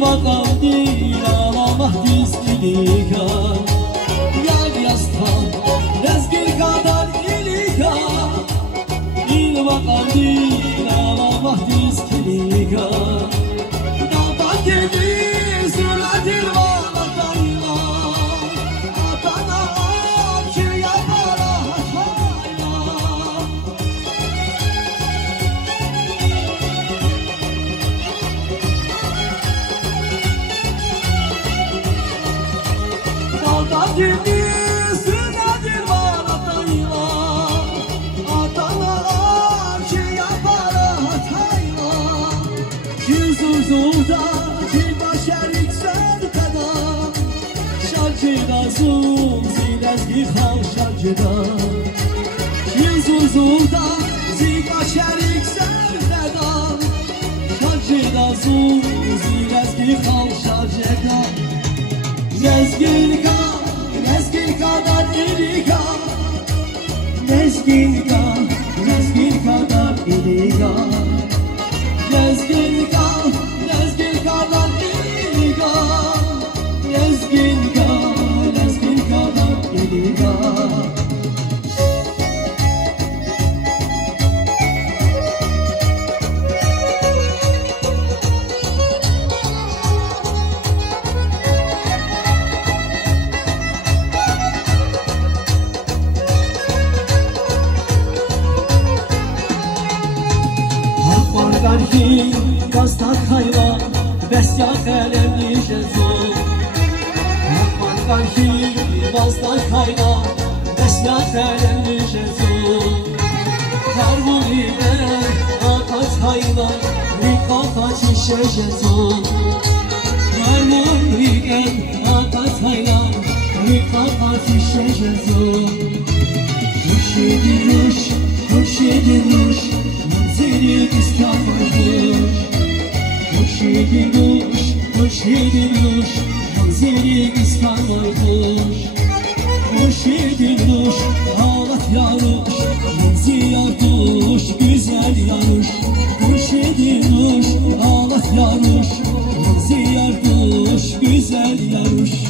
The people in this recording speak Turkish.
makam değil ağlamak düzgülüka. Yar yastan rezgil kadar ilika. Dil makam değil ağlamak düzgülüka. Dağdan gelir zürle dilvana dayla. Atana amşir yapara hatayla. Dağdan gelir zürle dilvana dayla. Atana amşir yapara hatayla. Yüzuzulda çilbaşerik sörkada. Şarkıda zul zilezgi hal şarkıda. Yüzuzulda çilbaşerik sörkada. Şarkıda zul zilezgi hal şarkıda. Lezgilka, lezgilkadan ilika. Lezgilka, lezgilkadan ilika. Lezgilka, lezgilkadan ilika. Lezgilka, lezgilkadan ilika. Garfi kastak hayvan besya kalemli şezon. Hakman garfi kastak hayvan besya kalemli şezon. Karburiye akaç hayvan rikakaç işe şezon. Karburiye akaç hayvan rikakaç işe şezon. Kuşedinuş, kuşedinuş Zeli İstanbul. Kuşedinuş, kuşedinuş Zeli İstanbul. Kuşedinuş, ağlat yaruş Ziyaruş, güzel yaruş. Kuşedinuş, ağlat yaruş Ziyaruş, güzel yaruş.